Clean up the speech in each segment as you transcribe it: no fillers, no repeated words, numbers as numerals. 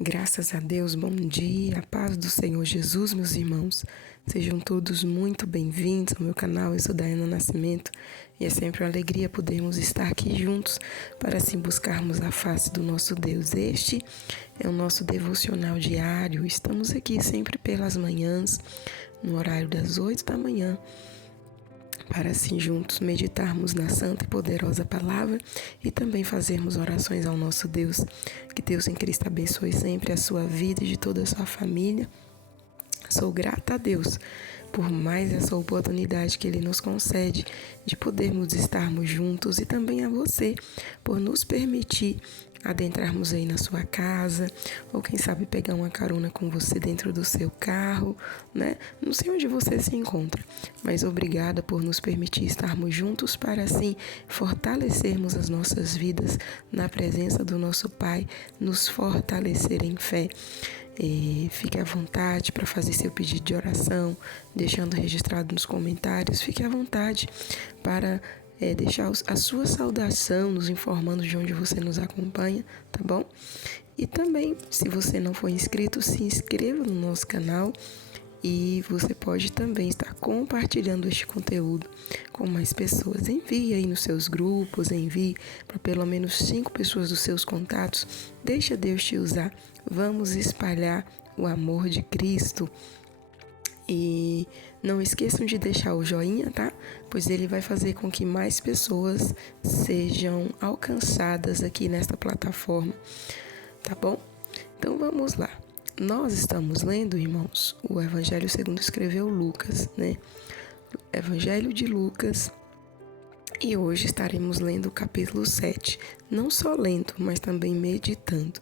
Graças a Deus, bom dia, a paz do Senhor Jesus, meus irmãos. Sejam todos muito bem-vindos ao meu canal. Eu sou Daiana Nascimento e é sempre uma alegria podermos estar aqui juntos para assim buscarmos a face do nosso Deus. Este é o nosso devocional diário. Estamos aqui sempre pelas manhãs, no horário das 8 da manhã, para assim juntos meditarmos na santa e poderosa palavra e também fazermos orações ao nosso Deus. Que Deus em Cristo abençoe sempre a sua vida e de toda a sua família. Sou grata a Deus por mais essa oportunidade que Ele nos concede de podermos estarmos juntos e também a você por nos permitir adentrarmos aí na sua casa, ou quem sabe pegar uma carona com você dentro do seu carro, né? Não sei onde você se encontra, mas obrigada por nos permitir estarmos juntos para assim fortalecermos as nossas vidas na presença do nosso Pai, nos fortalecer em fé. Fique à vontade para fazer seu pedido de oração, deixando registrado nos comentários. Fique à vontade para deixar a sua saudação, nos informando de onde você nos acompanha, tá bom? E também, se você não for inscrito, se inscreva no nosso canal e você pode também estar compartilhando este conteúdo com mais pessoas. Envie aí nos seus grupos, envie para pelo menos 5 pessoas dos seus contatos. Deixa Deus te usar. Vamos espalhar o amor de Cristo. E não esqueçam de deixar o joinha, tá? Pois ele vai fazer com que mais pessoas sejam alcançadas aqui nesta plataforma, tá bom? Então vamos lá. Nós estamos lendo, irmãos, o Evangelho segundo escreveu Lucas, né? Evangelho de Lucas. E hoje estaremos lendo o capítulo 7, não só lendo, mas também meditando.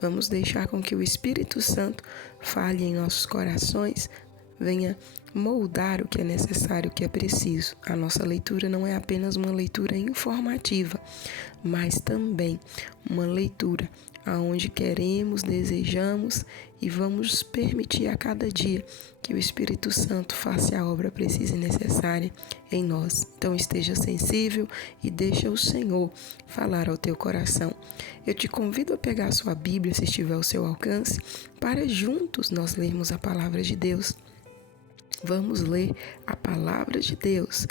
Vamos deixar com que o Espírito Santo fale em nossos corações, venha moldar o que é necessário, o que é preciso. A nossa leitura não é apenas uma leitura informativa, mas também uma leitura aonde queremos, desejamos e vamos permitir a cada dia que o Espírito Santo faça a obra precisa e necessária em nós. Então esteja sensível e deixa o Senhor falar ao teu coração. Eu te convido a pegar a sua Bíblia, se estiver ao seu alcance, para juntos nós lermos a palavra de Deus. Vamos ler a palavra de Deus.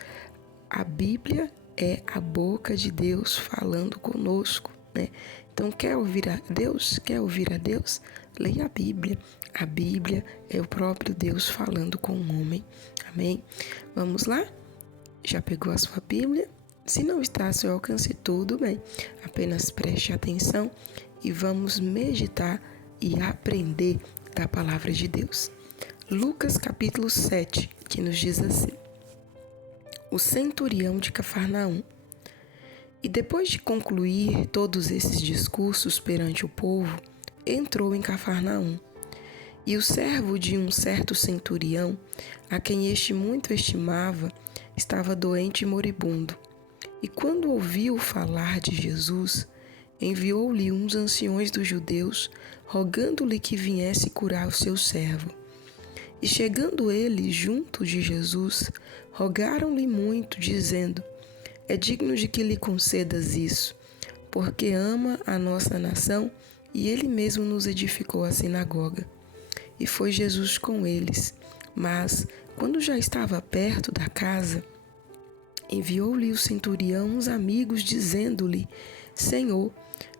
A Bíblia é a boca de Deus falando conosco, né? Então, quer ouvir a Deus? Quer ouvir a Deus? Leia a Bíblia. A Bíblia é o próprio Deus falando com o homem. Amém? Vamos lá? Já pegou a sua Bíblia? Se não está ao seu alcance, tudo bem. Apenas preste atenção e vamos meditar e aprender da palavra de Deus. Lucas capítulo 7, que nos diz assim: o centurião de Cafarnaum. E depois de concluir todos esses discursos perante o povo, entrou em Cafarnaum. E o servo de um certo centurião, a quem este muito estimava, estava doente e moribundo. E quando ouviu falar de Jesus, enviou-lhe uns anciões dos judeus, rogando-lhe que viesse curar o seu servo. E chegando eles junto de Jesus, rogaram-lhe muito, dizendo: é digno de que lhe concedas isso, porque ama a nossa nação e ele mesmo nos edificou a sinagoga. E foi Jesus com eles, mas, quando já estava perto da casa, enviou-lhe o centurião uns amigos, dizendo-lhe: Senhor,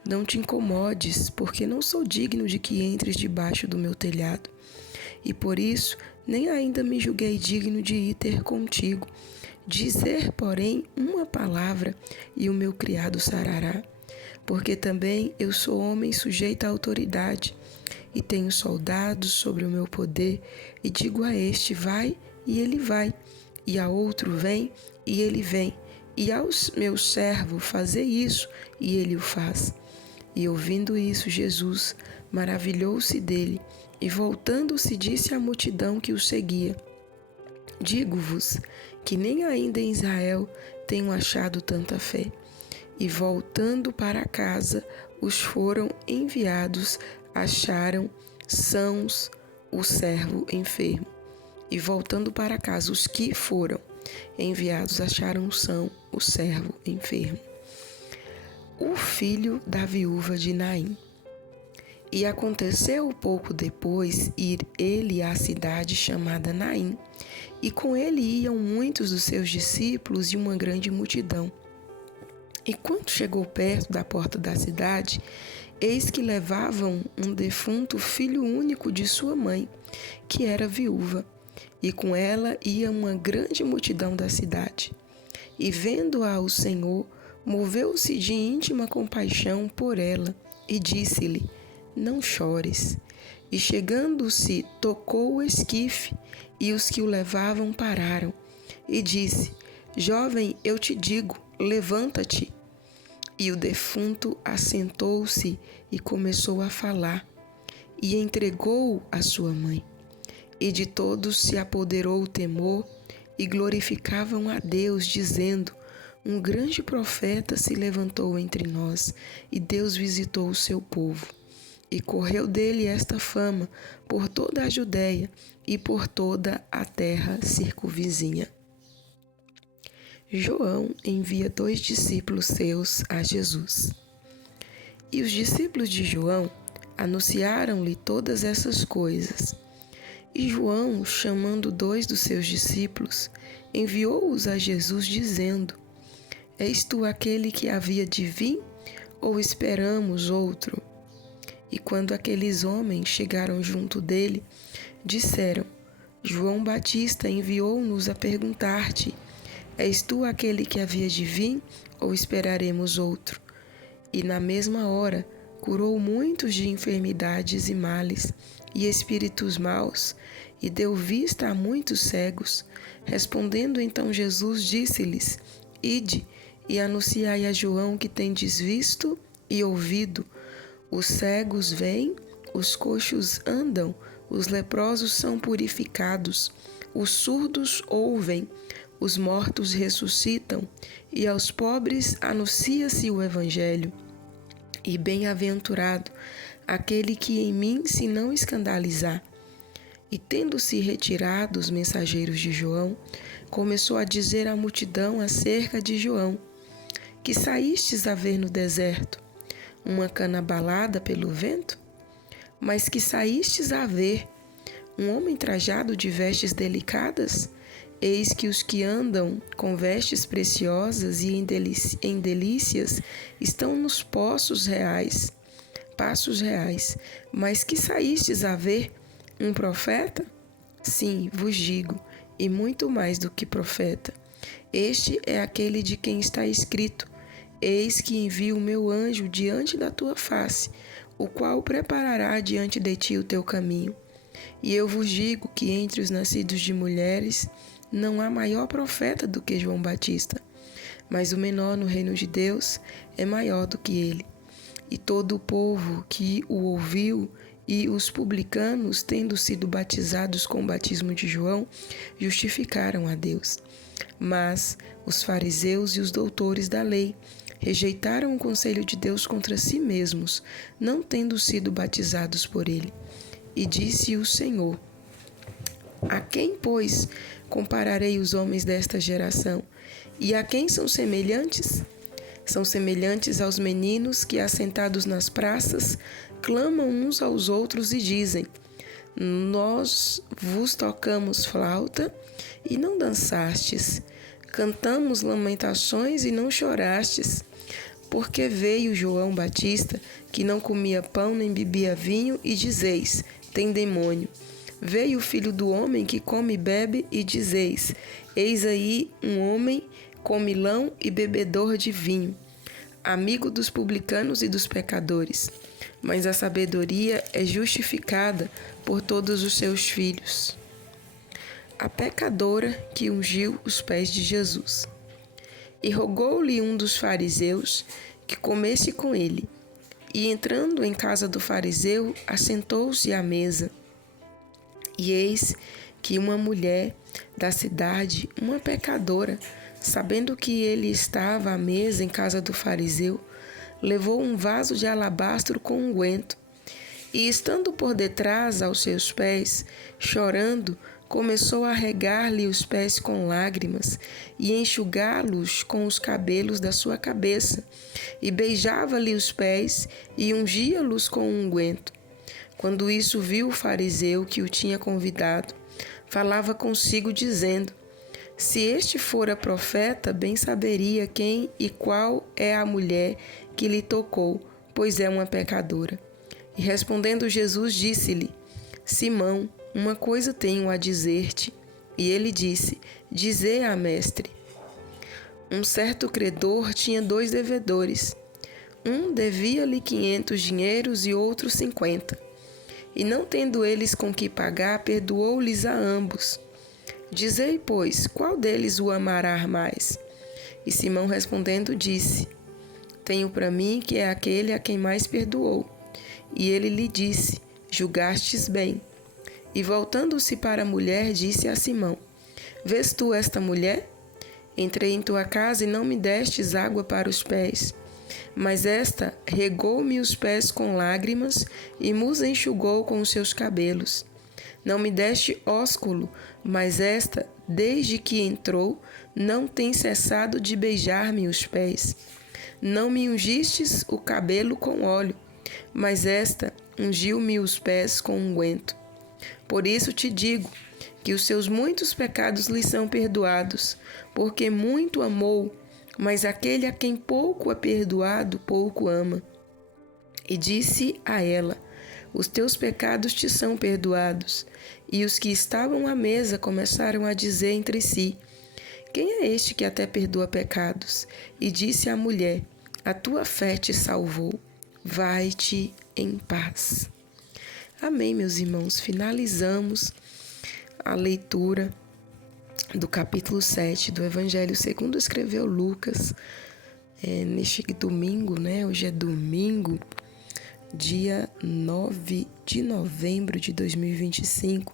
não te incomodes, porque não sou digno de que entres debaixo do meu telhado. E por isso, nem ainda me julguei digno de ir ter contigo. Dizer, porém, uma palavra, e o meu criado sarará. Porque também eu sou homem sujeito à autoridade, e tenho soldados sobre o meu poder, e digo a este, vai, e ele vai, e a outro, vem, e ele vem, e ao meu servo, fazer isso, e ele o faz. E ouvindo isso, Jesus maravilhou-se dele, e voltando-se disse à multidão que o seguia: digo-vos que nem ainda em Israel tenho achado tanta fé. E voltando para casa, os foram enviados, acharam sãos o servo enfermo. E voltando para casa, os que foram enviados acharam são o servo enfermo. O filho da viúva de Naim. E aconteceu pouco depois ir ele à cidade chamada Naim, e com ele iam muitos dos seus discípulos e uma grande multidão. E quando chegou perto da porta da cidade, eis que levavam um defunto filho único de sua mãe, que era viúva, e com ela ia uma grande multidão da cidade. E vendo-a o Senhor, moveu-se de íntima compaixão por ela, e disse-lhe: Não chores. E chegando-se, tocou o esquife, e os que o levavam pararam. E disse: Jovem, eu te digo, levanta-te. E o defunto assentou-se e começou a falar, e entregou-o à sua mãe. E de todos se apoderou o temor, e glorificavam a Deus, dizendo: Um grande profeta se levantou entre nós, e Deus visitou o seu povo. E correu dele esta fama por toda a Judéia e por toda a terra circunvizinha. João envia 2 discípulos seus a Jesus. E os discípulos de João anunciaram-lhe todas essas coisas. E João, chamando 2 dos seus discípulos, enviou-os a Jesus, dizendo: És tu aquele que havia de vir, ou esperamos outro? E quando aqueles homens chegaram junto dele, disseram: João Batista enviou-nos a perguntar-te: És tu aquele que havia de vir, ou esperaremos outro? E na mesma hora curou muitos de enfermidades e males, e espíritos maus, e deu vista a muitos cegos. Respondendo então Jesus, disse-lhes: Ide e anunciai a João que tendes visto e ouvido. Os cegos veem, os coxos andam, os leprosos são purificados, os surdos ouvem, os mortos ressuscitam, e aos pobres anuncia-se o Evangelho. E bem-aventurado aquele que em mim se não escandalizar. E tendo-se retirado os mensageiros de João, começou a dizer à multidão acerca de João: Que saístes a ver no deserto? Uma cana abalada pelo vento? Mas que saístes a ver? Um homem trajado de vestes delicadas? Eis que os que andam com vestes preciosas e em delícias estão nos passos reais. Mas que saístes a ver? Um profeta? Sim, vos digo, e muito mais do que profeta. Este é aquele de quem está escrito: Eis que envio o meu anjo diante da tua face, o qual preparará diante de ti o teu caminho. E eu vos digo que entre os nascidos de mulheres não há maior profeta do que João Batista, mas o menor no reino de Deus é maior do que ele. E todo o povo que o ouviu e os publicanos, tendo sido batizados com o batismo de João, justificaram a Deus. Mas os fariseus e os doutores da lei rejeitaram o conselho de Deus contra si mesmos, não tendo sido batizados por ele. E disse o Senhor: A quem, pois, compararei os homens desta geração? E a quem são semelhantes? São semelhantes aos meninos que, assentados nas praças, clamam uns aos outros e dizem: Nós vos tocamos flauta e não dançastes, cantamos lamentações e não chorastes. Porque veio João Batista, que não comia pão nem bebia vinho, e dizeis: Tem demônio. Veio o Filho do Homem, que come e bebe, e dizeis: Eis aí um homem comilão e bebedor de vinho, amigo dos publicanos e dos pecadores. Mas a sabedoria é justificada por todos os seus filhos. A pecadora que ungiu os pés de Jesus. E rogou-lhe um dos fariseus que comesse com ele. E entrando em casa do fariseu, assentou-se à mesa. E eis que uma mulher da cidade, uma pecadora, sabendo que ele estava à mesa em casa do fariseu, levou um vaso de alabastro com unguento, e estando por detrás aos seus pés, chorando, começou a regar-lhe os pés com lágrimas e enxugá-los com os cabelos da sua cabeça, e beijava-lhe os pés e ungia-los com unguento. Quando isso viu o fariseu que o tinha convidado, falava consigo dizendo: se este fora profeta, bem saberia quem e qual é a mulher que lhe tocou, pois é uma pecadora. E respondendo Jesus, disse-lhe: Simão, uma coisa tenho a dizer-te. E ele disse: Dizei-a, mestre. Um certo credor tinha 2 devedores. Um devia-lhe 500 dinheiros e outro 50. E não tendo eles com que pagar, perdoou-lhes a ambos. Dizei, pois, qual deles o amará mais? E Simão respondendo disse: Tenho para mim que é aquele a quem mais perdoou. E ele lhe disse: Julgastes bem. E voltando-se para a mulher, disse a Simão: Vês tu esta mulher? Entrei em tua casa e não me destes água para os pés. Mas esta regou-me os pés com lágrimas e nos enxugou com os seus cabelos. Não me deste ósculo, mas esta, desde que entrou, não tem cessado de beijar-me os pés. Não me ungistes o cabelo com óleo, mas esta ungiu-me os pés com unguento. Por isso te digo que os seus muitos pecados lhe são perdoados, porque muito amou, mas aquele a quem pouco é perdoado, pouco ama. E disse a ela: Os teus pecados te são perdoados. E os que estavam à mesa começaram a dizer entre si: Quem é este que até perdoa pecados? E disse à mulher: A tua fé te salvou. Vai-te em paz. Amém, meus irmãos. Finalizamos a leitura do capítulo 7 do Evangelho segundo escreveu Lucas. Neste domingo, né? Hoje é domingo, dia 9 de novembro de 2025,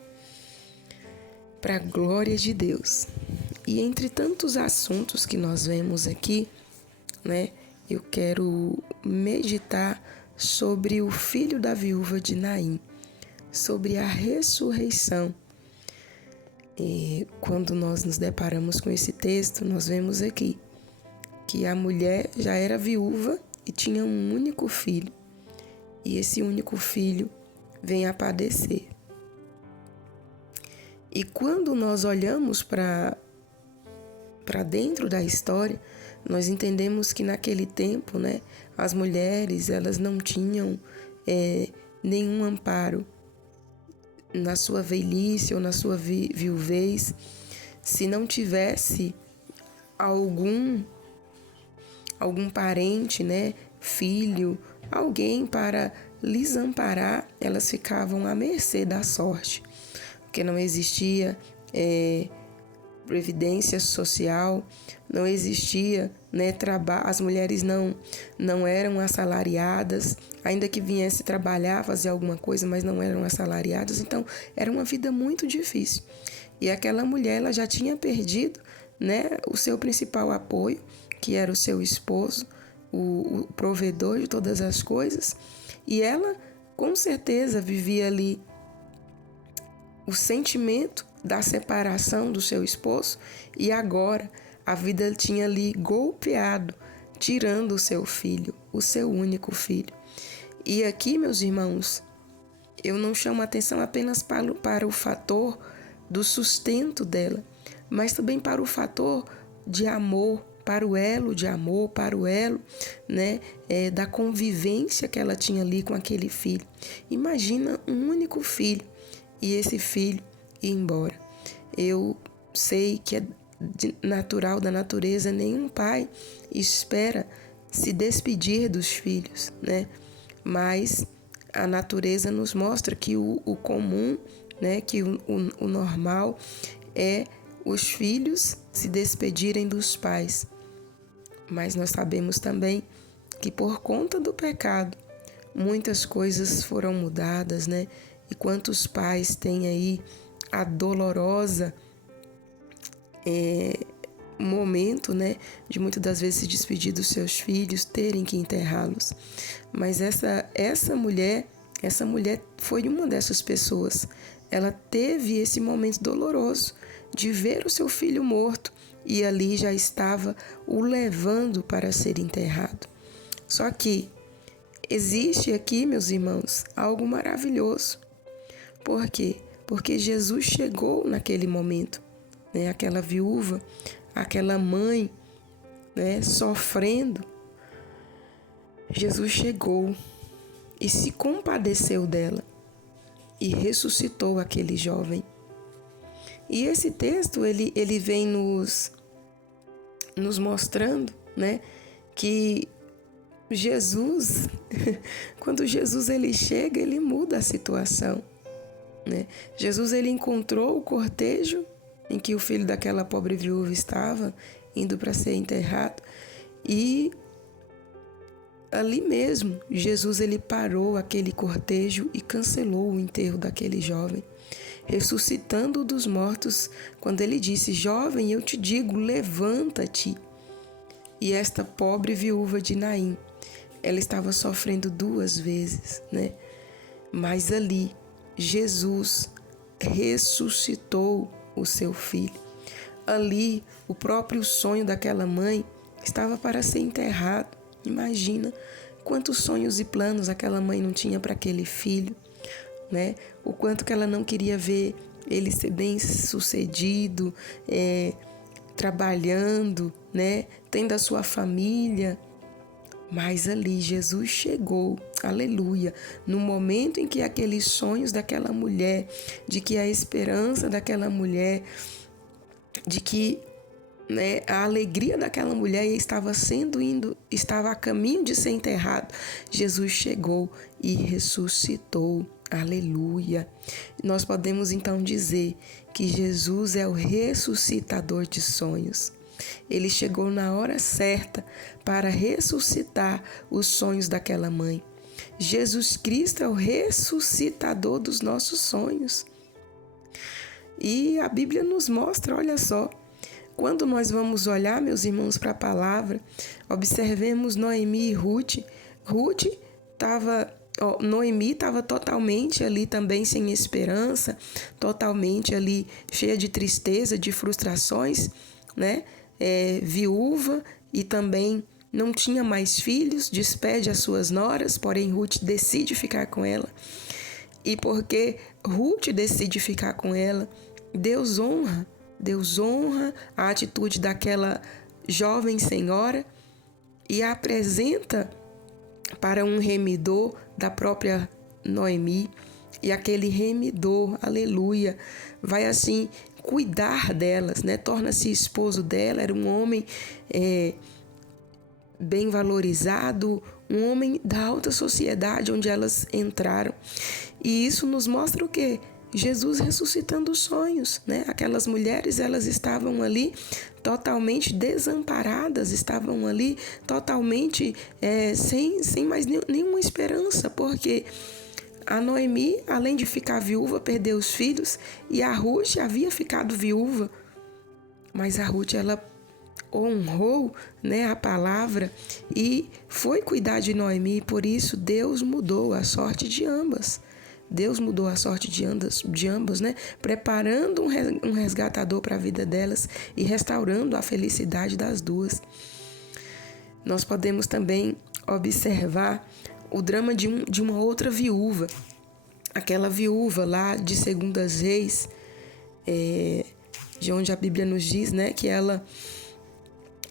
para a glória de Deus. E entre tantos assuntos que nós vemos aqui, né? Eu quero meditar sobre o filho da viúva de Naim, sobre a ressurreição. E quando nós nos deparamos com esse texto, nós vemos aqui que a mulher já era viúva e tinha um único filho. E esse único filho vem a padecer. E quando nós olhamos para dentro da história, nós entendemos que naquele tempo, né, as mulheres elas não tinham nenhum amparo na sua velhice ou na sua viuvez, se não tivesse algum parente, né, filho, alguém para lhes amparar, elas ficavam à mercê da sorte, porque não existia previdência social, não existia, né, trabalho, as mulheres não eram assalariadas, ainda que viesse trabalhar, fazer alguma coisa, mas não eram assalariadas, então era uma vida muito difícil. E aquela mulher, ela já tinha perdido, né, o seu principal apoio, que era o seu esposo, o provedor de todas as coisas, e ela com certeza vivia ali o sentimento da separação do seu esposo, e agora a vida tinha lhe golpeado, tirando o seu filho, o seu único filho. E aqui, meus irmãos, eu não chamo atenção apenas para o fator do sustento dela, mas também para o fator de amor, para o elo de amor, para o elo, né, da convivência que ela tinha ali com aquele filho. Imagina um único filho e esse filho ir embora. Eu sei que é natural da natureza, nenhum pai espera se despedir dos filhos, né? Mas a natureza nos mostra que o comum, né, que o normal é os filhos se despedirem dos pais. Mas nós sabemos também que por conta do pecado, muitas coisas foram mudadas, né? E quantos pais têm aí a dolorosa momento, né, de muitas das vezes se despedir dos seus filhos, terem que enterrá-los. Mas essa mulher foi uma dessas pessoas. Ela teve esse momento doloroso de ver o seu filho morto e ali já estava o levando para ser enterrado. Só que existe aqui, meus irmãos, algo maravilhoso. Por quê? Porque Jesus chegou naquele momento, né? Aquela viúva, aquela mãe, né, sofrendo. Jesus chegou e se compadeceu dela e ressuscitou aquele jovem. E esse texto, ele vem nos mostrando, né, que Jesus, quando Jesus ele chega, ele muda a situação, né? Jesus ele encontrou o cortejo em que o filho daquela pobre viúva estava indo para ser enterrado, e ali mesmo Jesus ele parou aquele cortejo e cancelou o enterro daquele jovem, ressuscitando-o dos mortos, quando ele disse: jovem, eu te digo, levanta-te. E esta pobre viúva de Naim, ela estava sofrendo 2 vezes, né? Mas ali, Jesus ressuscitou o seu filho. Ali, o próprio sonho daquela mãe estava para ser enterrado. Imagina quantos sonhos e planos aquela mãe não tinha para aquele filho, né? O quanto que ela não queria ver ele ser bem sucedido, trabalhando, né? Tendo a sua família. Mas ali Jesus chegou, aleluia, no momento em que aqueles sonhos daquela mulher, de que a esperança daquela mulher, de que, né, a alegria daquela mulher estava a caminho de ser enterrado, Jesus chegou e ressuscitou. Aleluia. Nós podemos então dizer que Jesus é o ressuscitador de sonhos. Ele chegou na hora certa para ressuscitar os sonhos daquela mãe. Jesus Cristo é o ressuscitador dos nossos sonhos. E a Bíblia nos mostra, olha só, quando nós vamos olhar, meus irmãos, para a palavra, observemos Noemi e Ruth. Noemi estava totalmente ali também sem esperança, totalmente ali cheia de tristeza, de frustrações, né? Viúva, e também não tinha mais filhos, despede as suas noras, porém Ruth decide ficar com ela. E porque Ruth decide ficar com ela, Deus honra a atitude daquela jovem senhora e a apresenta para um remidor da própria Noemi. E aquele remidor, aleluia, vai assim cuidar delas, né? Torna-se esposo dela. Era um homem bem valorizado, um homem da alta sociedade onde elas entraram. E isso nos mostra o quê? Jesus ressuscitando os sonhos, né? Aquelas mulheres, elas estavam ali totalmente desamparadas, estavam ali totalmente sem mais nenhuma esperança, porque a Noemi, além de ficar viúva, perdeu os filhos, e a Ruth havia ficado viúva. Mas a Ruth, ela honrou, né, a palavra e foi cuidar de Noemi, e por isso Deus mudou a sorte de ambas. Deus mudou a sorte de ambas, né? Preparando um resgatador para a vida delas e restaurando a felicidade das duas. Nós podemos também observar o drama de uma outra viúva. Aquela viúva lá de 2 Reis, de onde a Bíblia nos diz, né, que ela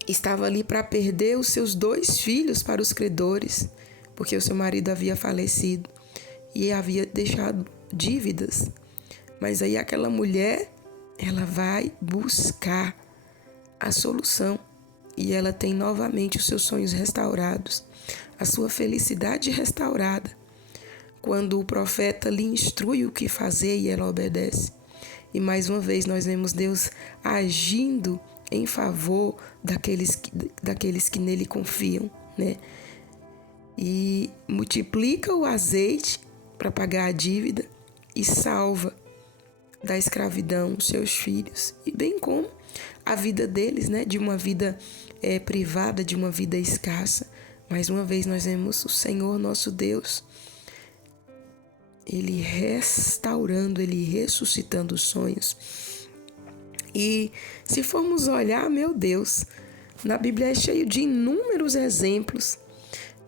estava ali para perder os seus 2 filhos para os credores, porque o seu marido havia falecido e havia deixado dívidas. Mas aí aquela mulher, ela vai buscar a solução e ela tem novamente os seus sonhos restaurados, a sua felicidade restaurada, quando o profeta lhe instrui o que fazer e ela obedece. E mais uma vez nós vemos Deus agindo em favor daqueles que nele confiam, né? E multiplica o azeite para pagar a dívida e salva da escravidão os seus filhos, e bem como a vida deles, né? De uma vida privada, de uma vida escassa. Mais uma vez nós vemos o Senhor nosso Deus, Ele restaurando, Ele ressuscitando os sonhos. E se formos olhar, meu Deus, na Bíblia é cheio de inúmeros exemplos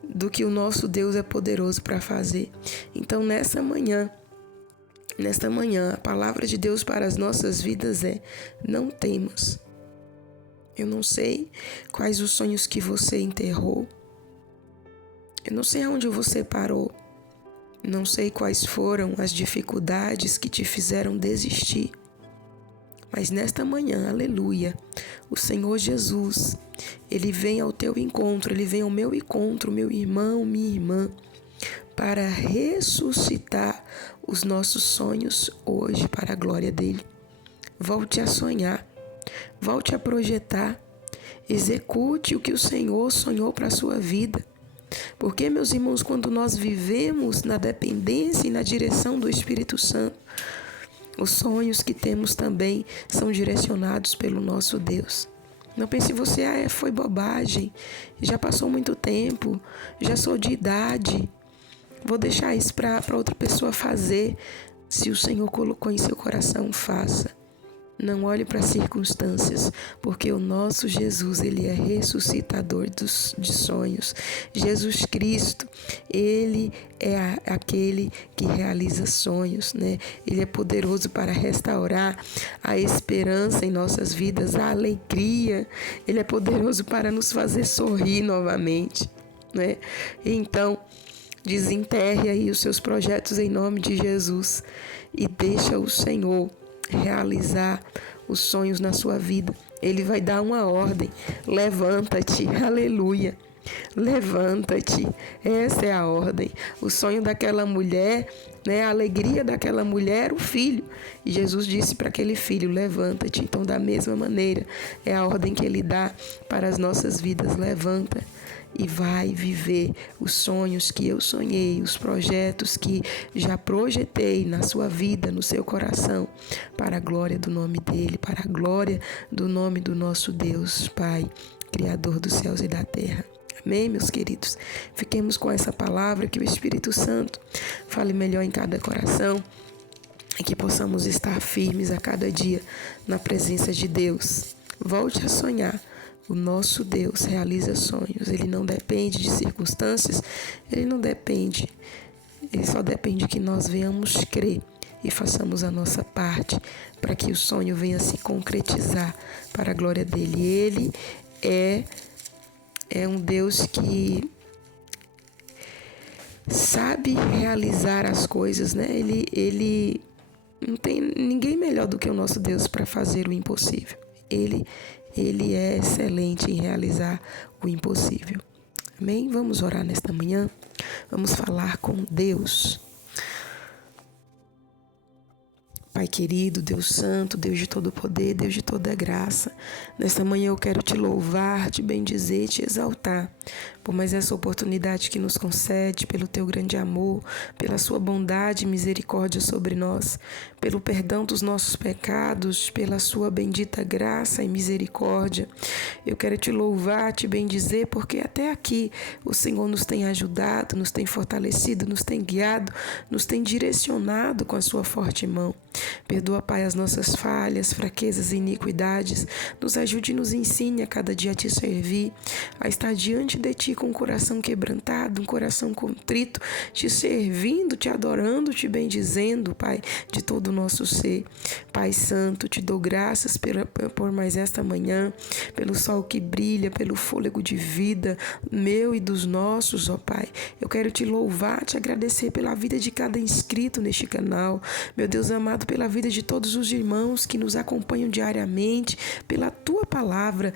do que o nosso Deus é poderoso para fazer. Então, nesta manhã, a palavra de Deus para as nossas vidas é: não temas. Eu não sei quais os sonhos que você enterrou. Eu não sei aonde você parou. Não sei quais foram as dificuldades que te fizeram desistir. Mas nesta manhã, aleluia, o Senhor Jesus, Ele vem ao teu encontro, Ele vem ao meu encontro, meu irmão, minha irmã, para ressuscitar os nossos sonhos hoje para a glória dEle. Volte a sonhar, volte a projetar, execute o que o Senhor sonhou para a sua vida. Porque, meus irmãos, quando nós vivemos na dependência e na direção do Espírito Santo, os sonhos que temos também são direcionados pelo nosso Deus. Não pense você, foi bobagem, já passou muito tempo, já sou de idade, vou deixar isso para outra pessoa fazer. Se o Senhor colocou em seu coração, faça. Não olhe para as circunstâncias, porque o nosso Jesus, Ele é ressuscitador de sonhos. Jesus Cristo, Ele é aquele que realiza sonhos, né? Ele é poderoso para restaurar a esperança em nossas vidas, a alegria. Ele é poderoso para nos fazer sorrir novamente, né? Então, desenterre aí os seus projetos em nome de Jesus e deixa o Senhor realizar os sonhos na sua vida. Ele vai dar uma ordem: levanta-te, aleluia, levanta-te. Essa é a ordem. O sonho daquela mulher, né, a alegria daquela mulher, o filho. E Jesus disse para aquele filho: levanta-te. Então, da mesma maneira, é a ordem que Ele dá para as nossas vidas: levanta e vai viver os sonhos que eu sonhei, os projetos que já projetei na sua vida, no seu coração, para a glória do nome dEle, para a glória do nome do nosso Deus, Pai, Criador dos céus e da terra. Amém, meus queridos? Fiquemos com essa palavra, que o Espírito Santo fale melhor em cada coração e que possamos estar firmes a cada dia na presença de Deus. Volte a sonhar. O nosso Deus realiza sonhos. Ele não depende de circunstâncias, Ele só depende que nós venhamos crer e façamos a nossa parte para que o sonho venha se concretizar para a glória dEle. Ele é um Deus que sabe realizar as coisas, né? Ele não tem ninguém melhor do que o nosso Deus para fazer o impossível. Ele é excelente em realizar o impossível. Amém? Vamos orar nesta manhã. Vamos falar com Deus. Pai querido, Deus santo, Deus de todo poder, Deus de toda graça, nesta manhã eu quero te louvar, te bendizer, te exaltar, por mais essa oportunidade que nos concede, pelo teu grande amor, pela sua bondade e misericórdia sobre nós, pelo perdão dos nossos pecados, pela sua bendita graça e misericórdia. Eu quero te louvar, te bendizer, porque até aqui o Senhor nos tem ajudado, nos tem fortalecido, nos tem guiado, nos tem direcionado com a sua forte mão. Perdoa, Pai, as nossas falhas, fraquezas e iniquidades. Nos ajude e nos ensine a cada dia a te servir, a estar diante de ti com um coração quebrantado, um coração contrito, te servindo, te adorando, te bendizendo, Pai, de todo o nosso ser. Pai Santo, te dou graças por mais esta manhã, pelo sol que brilha, pelo fôlego de vida meu e dos nossos, ó Pai. Eu quero te louvar, te agradecer pela vida de cada inscrito neste canal, meu Deus amado, pela vida de todos os irmãos que nos acompanham diariamente, pela tua palavra,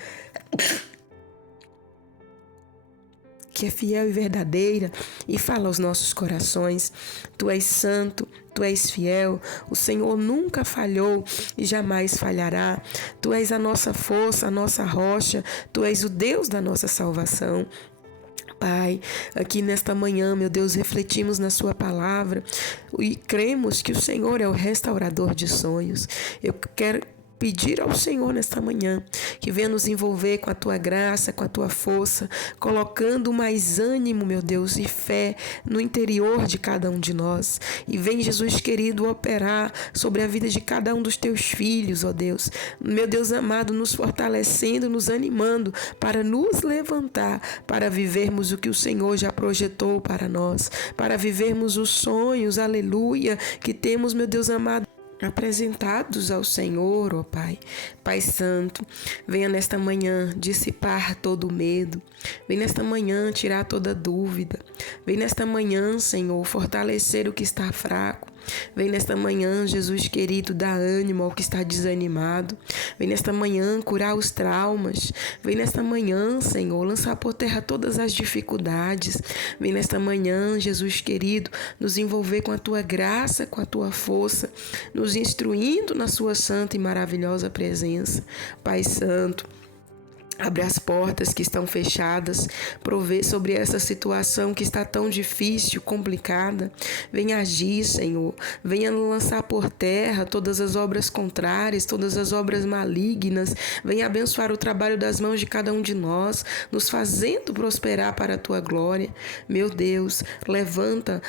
que é fiel e verdadeira e fala aos nossos corações. Tu és santo, tu és fiel, o Senhor nunca falhou e jamais falhará. Tu és a nossa força, a nossa rocha, tu és o Deus da nossa salvação. Pai, aqui nesta manhã, meu Deus, refletimos na sua palavra e cremos que o Senhor é o restaurador de sonhos. Eu quero pedir ao Senhor nesta manhã que venha nos envolver com a tua graça, com a tua força, colocando mais ânimo, meu Deus, e fé no interior de cada um de nós. E vem, Jesus querido, operar sobre a vida de cada um dos teus filhos, ó Deus. Meu Deus amado, nos fortalecendo, nos animando para nos levantar, para vivermos o que o Senhor já projetou para nós, para vivermos os sonhos, aleluia, que temos, meu Deus amado, apresentados ao Senhor, ó Pai. Pai Santo, venha nesta manhã dissipar todo o medo, vem nesta manhã tirar toda dúvida, vem nesta manhã, Senhor, fortalecer o que está fraco, vem nesta manhã, Jesus querido, dar ânimo ao que está desanimado, vem nesta manhã curar os traumas, vem nesta manhã, Senhor, lançar por terra todas as dificuldades, vem nesta manhã, Jesus querido, nos envolver com a tua graça, com a tua força, nos instruindo na sua santa e maravilhosa presença. Pai Santo, abre as portas que estão fechadas, provê sobre essa situação que está tão difícil, complicada. Venha agir, Senhor. Venha lançar por terra todas as obras contrárias, todas as obras malignas. Venha abençoar o trabalho das mãos de cada um de nós, nos fazendo prosperar para a tua glória. Meu Deus, levanta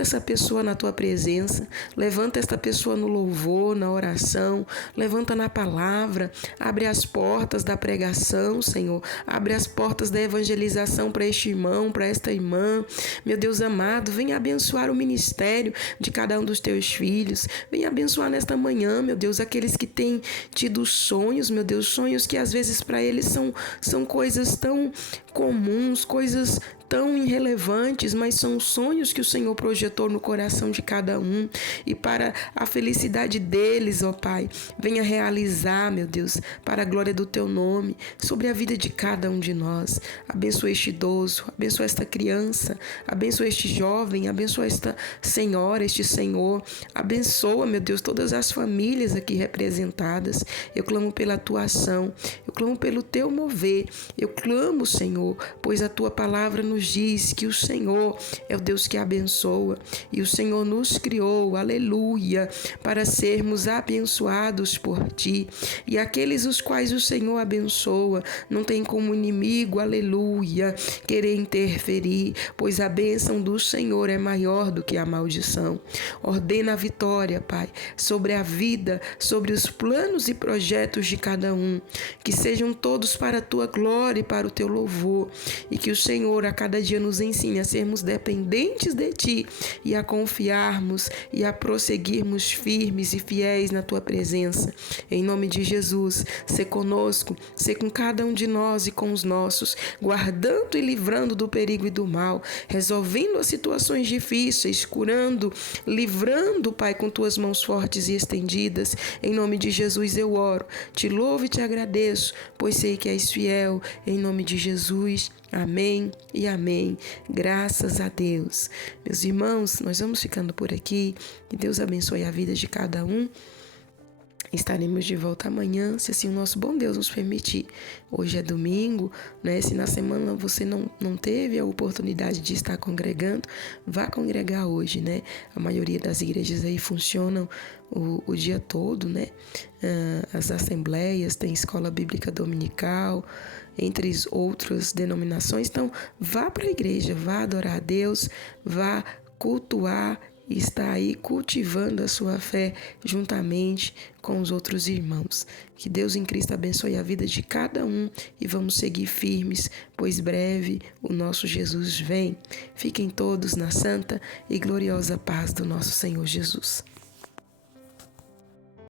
essa pessoa na tua presença. Levanta esta pessoa no louvor, na oração. Levanta na palavra. Abre as portas da pregação, Senhor, abre as portas da evangelização para este irmão, para esta irmã. Meu Deus amado, venha abençoar o ministério de cada um dos teus filhos. Venha abençoar nesta manhã, meu Deus, aqueles que têm tido sonhos, meu Deus, sonhos que às vezes para eles são coisas tão comuns, coisas tão irrelevantes, mas são sonhos que o Senhor projetou no coração de cada um, e para a felicidade deles, ó Pai, venha realizar, meu Deus, para a glória do teu nome, sobre a vida de cada um de nós. Abençoa este idoso, abençoa esta criança, abençoa este jovem, abençoa esta senhora, este senhor, abençoa, meu Deus, todas as famílias aqui representadas. Eu clamo pela tua ação, eu clamo pelo teu mover, eu clamo, Senhor, pois a tua palavra nos diz que o Senhor é o Deus que abençoa, e o Senhor nos criou, aleluia, para sermos abençoados por ti, e aqueles os quais o Senhor abençoa não tem como inimigo, aleluia, querer interferir, pois a bênção do Senhor é maior do que a maldição. Ordena a vitória, Pai, sobre a vida, sobre os planos e projetos de cada um, que sejam todos para a tua glória e para o teu louvor, e que o Senhor a cada dia nos ensine a sermos dependentes de ti e a confiarmos e a prosseguirmos firmes e fiéis na tua presença. Em nome de Jesus, sê conosco, sê com cada um de nós e com os nossos, guardando e livrando do perigo e do mal, resolvendo as situações difíceis, curando, livrando, Pai, com tuas mãos fortes e estendidas. Em nome de Jesus eu oro, te louvo e te agradeço, pois sei que és fiel. Em nome de Jesus, amém e amém. Graças a Deus. Meus irmãos, nós vamos ficando por aqui. Que Deus abençoe a vida de cada um. Estaremos de volta amanhã, se assim o nosso bom Deus nos permitir. Hoje é domingo, né? Se na semana você não teve a oportunidade de estar congregando, vá congregar hoje, né? A maioria das igrejas aí funcionam o dia todo, né? As assembleias, tem escola bíblica dominical, entre outras denominações. Então, vá para a igreja, vá adorar a Deus, vá cultuar e está aí cultivando a sua fé juntamente com os outros irmãos. Que Deus em Cristo abençoe a vida de cada um e vamos seguir firmes, pois breve o nosso Jesus vem. Fiquem todos na santa e gloriosa paz do nosso Senhor Jesus.